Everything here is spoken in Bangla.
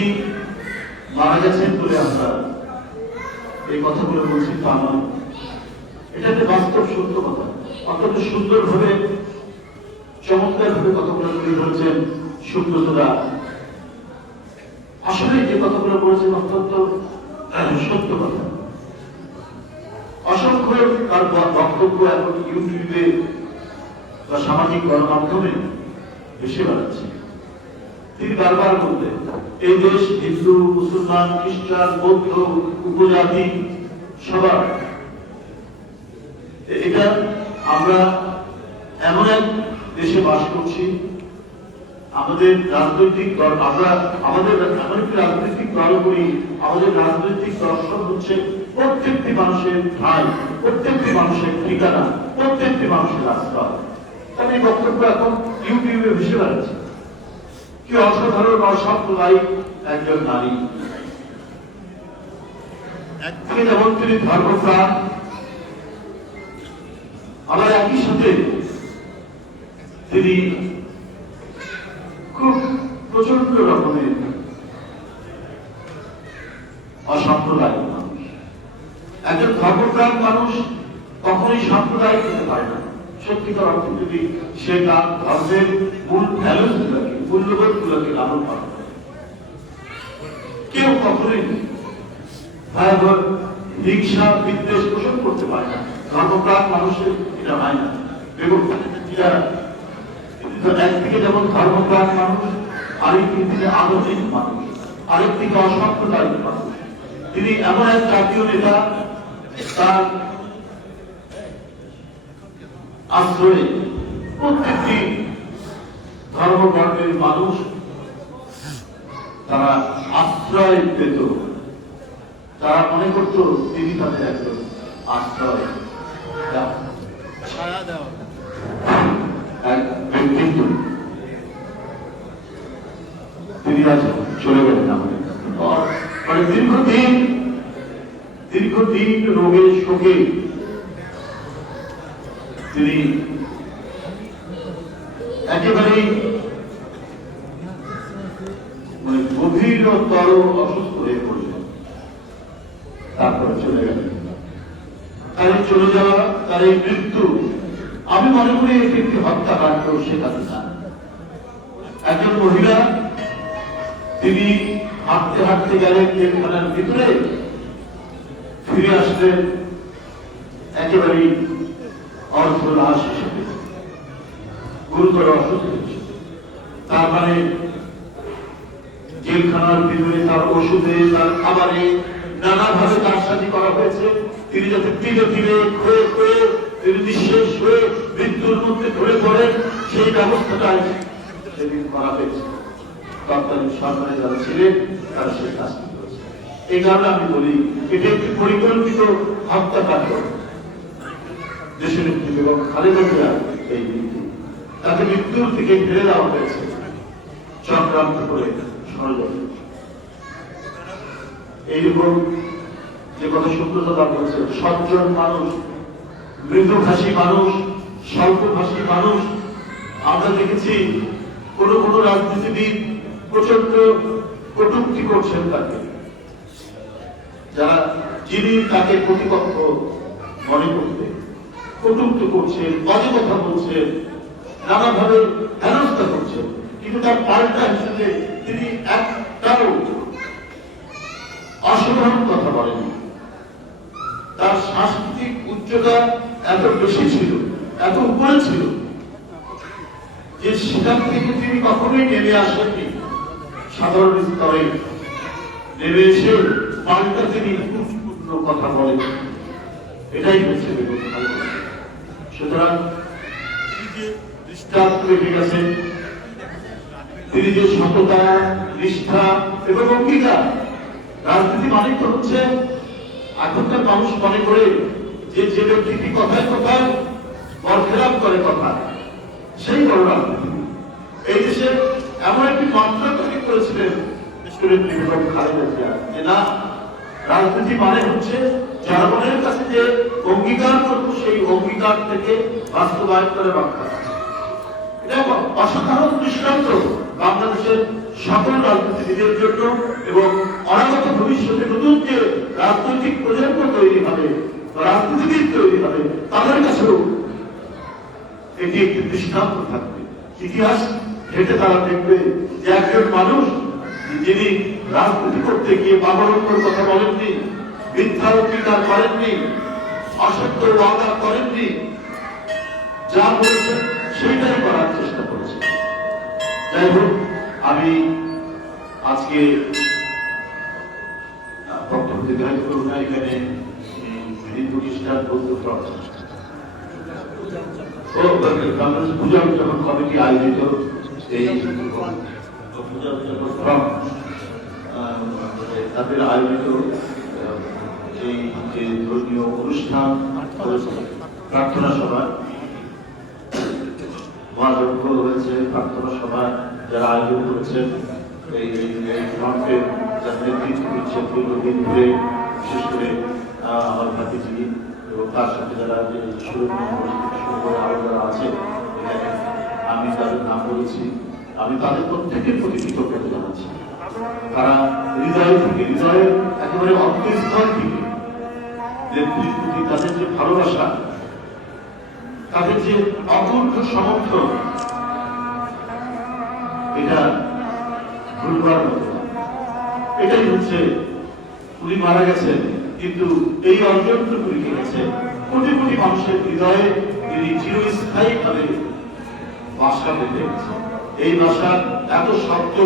তিনি মারা গেছেন বলে আমরা এই কথাগুলো বলছি, তা নয়। এটা একটা বাস্তব সত্য কথা। অত্যন্ত সুন্দরভাবে, চমৎকারভাবে কথাগুলো তুলে ধরেছেন সুব্রতরা আসলে যে কথাগুলো বলেছেন অত্যন্ত সত্য কথা। অসংখ্য তার বক্তব্য এখন ইউটিউবে বা সামাজিক গণমাধ্যমে ভেসে বেড়াচ্ছে। তিনি বারবার বলতেন এই দেশ হিন্দু, মুসলমান, খ্রিস্টান, বৌদ্ধ, উপজাতি, সবার। এটা আমরা এমন এক দেশে বাস করছি, আমাদের রাজনৈতিক দল, আমরা আমাদের এমন একটি রাজনৈতিক দল করি, আমাদের রাজনৈতিক দর্শন হচ্ছে প্রত্যেকটি মানুষের ঠাঁই, প্রত্যেকটি মানুষের ঠিকানা, প্রত্যেকটি মানুষের আশ্রয় তাহলে এই বক্তব্য এখন ইউটিউবে ভেসে বেড়াচ্ছে। কি অসাধারণ অসাম্প্রদায়িক একজন নারী। একদিকে যেমন তিনি ধর্মপ্রাণ, আবার একই সাথে তিনি খুব প্রচণ্ড রকমের অসাম্প্রদায়িক মানুষ। একজন ধর্মপ্রাণ মানুষ কখনোই সাম্প্রদায়িক হতে পারে না। সত্যিকার অর্থে যদি সে তার ধর্মের মূল ভ্যালুস গুলোকে মূল্যবোধ গুলোকে লালন পালন কেউ কখনোই ভয়াবহ হিংসা বিদ্বেষ পোষণ করতে পারে না। ধর্মপ্রাণ মানুষের এটা হয় না। তো একদিকে যেমন ধর্মপ্রাণ মানুষ আরেকদিকে তিনি আধুনিক মানুষ আরেকদিকে অসাম্প্রদায়িক মানুষ। তিনি এমন এক জাতীয় নেতা, তার আশ্রয়ে প্রত্যেকটি ধর্মবর্ণের মানুষ তারা আশ্রয় পেত। তারা মনে করত তিনি তাদের একজন আশ্রয় ব্যক্তিত্ব। তিনি আজ চলে গেলেন আমাদের দীর্ঘদিন দীর্ঘদিন রোগের শোকে তিনি একেবারেই মানে গভীরতর অসুস্থ হয়ে পড়লেন। তারপরে চলে গেলেন। তার চলে যাওয়া তার এই মৃত্যু। আমি মনে করি এটি একটি হত্যাকাণ্ড শেখাতে চান একজন মহিলা, তিনি হাঁটতে হাঁটতে গেলেন জেলখানার ভিতরে, ফিরে আসলেন, একেবারেই অর্ধলাশ হিসেবে গুরুতর অসুস্থ হিসেবে তার জেলখানার ভিতরে তার ওষুধে, তার খাবারে নানাভাবে তার সাথে করা হয়েছে। তিনি যাতে ধীরে ধীরে ক্ষয়ে ক্ষয়ে তিনি নিঃশেষ হয়ে মৃত্যুর মধ্যে ধরে পড়েন, সেই ব্যবস্থাটাই সেদিন করা হয়েছে। তৎকালীন সরকারে যারা ছিলেন, তারা সেই কাজটি করেছে এই কারণে আমি বলি, এটি একটি পরিকল্পিত হত্যাকাণ্ড। একটি বেগম খালেদা জিয়া এই মৃত্যু তাকে মৃত্যুর থেকে ফেলে দেওয়া হয়েছে। চক্রান্ত করে ষড়যন্ত্র। এইরকম যে কথা সুব্রততা বলছে সজ্জন মানুষ মৃদুভাষী মানুষ, স্বল্পভাষী মানুষ, আমরা দেখেছি কোন কোন রাজনীতিবিদ প্রচণ্ড কটুক্তি করছেন তাকে। যারা যিনি তাকে প্রতিপক্ষ মনে করতে কটুক্তি করছেন বাজে কথা বলছেন নানাভাবে হেনস্থা করছেন কিন্তু তার পাল্টা হিসেবে তিনি একটাও অসাধারণ কথা বলেন তার সাংস্কৃতিক উচ্চতা এত বেশি ছিল, এত উপরে ছিল, যে সেখান থেকে তিনি কখনোই নেমে আসেননি। সাধারণ স্তরে নেমে এসে পাল্টা তিনি কথা বলেন। এটাই হচ্ছে বেগম। সুতরাং দৃষ্টান্ত রেখে গেছেন তিনি যে সততা, নিষ্ঠা এবং অঙ্গীকার। রাজনীতি মানে হচ্ছে এখনকার মানুষ মনে করে যে যে ব্যক্তিটি কথায় কথায় বরখেলাপ করে কথা, সেই বড় রাজনীতি। এই দেশে এমন একটি মাত্রা তৈরি করেছিলেন যে না, রাজনীতি মানে হচ্ছে জনগণের কাছে যে অঙ্গীকার সেই অঙ্গীকার থেকে বাস্তবায়ন করে এটা অসাধারণ দৃষ্টান্ত বাংলাদেশের সকল রাজনীতিবিদের জন্য এবং অনাগত ভবিষ্যতে নতুন যে রাজনৈতিক প্রজন্ম তৈরি হবে রাজনীতিবিদ তৈরি হবে, তাদের কাছেও এটি একটি দৃষ্টান্ত থাকবে। ইতিহাস ঘেটে তারা দেখবে যে একজন মানুষ যিনি রাজনীতি করতে গিয়ে বাবরঙ্গর কথা বলেননি মিথ্যা অঙ্গীকার করেননি অসত্য ওয়াদা করেননি। যা বলেছেন সেইটাই করার চেষ্টা করেছেন যাই হোক আমি আজকে বক্তব্য দীর্ঘায়িত করব না। এখানে হিন্দু খ্রিস্টান বৌদ্ধ ও বাংলাদেশ পূজা উদযাপন কমিটি আয়োজিত? এই পূজা উদযাপন তাদের আয়োজিত এই যে ধর্মীয় অনুষ্ঠান, প্রার্থনা সভা মহাযজ্ঞ হয়েছে, প্রার্থনা সভা যারা আয়োজন করেছেন, এই ফ্রন্টের যারা নেতৃত্ব দিচ্ছেন, দীর্ঘদিন ধরে, বিশেষ করে আমার ভাতিজি এবং তার সাথে যারা যে করে আরও যারা আছে আমি তাদের নাম বলেছি। আমি তাদের প্রত্যেকের প্রতি কৃতজ্ঞতা জানাচ্ছি। তারা হৃদয় থেকে, হৃদয়ের একেবারে অন্তঃস্থল থেকে তাদের যে ভালোবাসা, তাদের যে সমর্থন এটা এটাই হচ্ছে উনি মারা গেছেন, কিন্তু এই অর্জনটুকু গেছেন কোটি কোটি মানুষের হৃদয়ে তিনি চিরস্থায়ী ভাবে বাসা গেছেন এই বাসা এত শব্দ